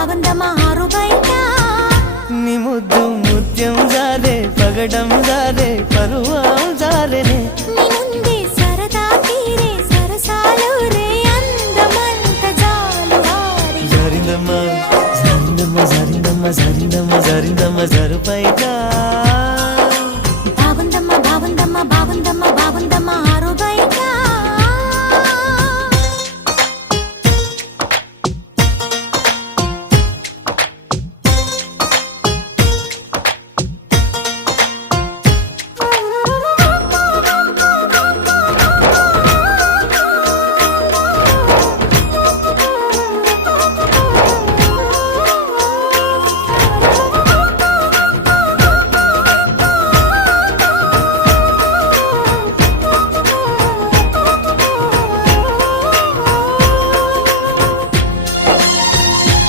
బాగుందమ్మా ఆరు బయట నీ ముద్దు ముత్యం జారే పగడం జారే పరువం జారెనే నీ ముందే సరదా తీరే సరసాలు రే అందమంత జాలు వారి జారిందమ్మ జారిందమ్మ జారిందమ్మ జారిందమ్మ జారిందమ్మ జరుపైట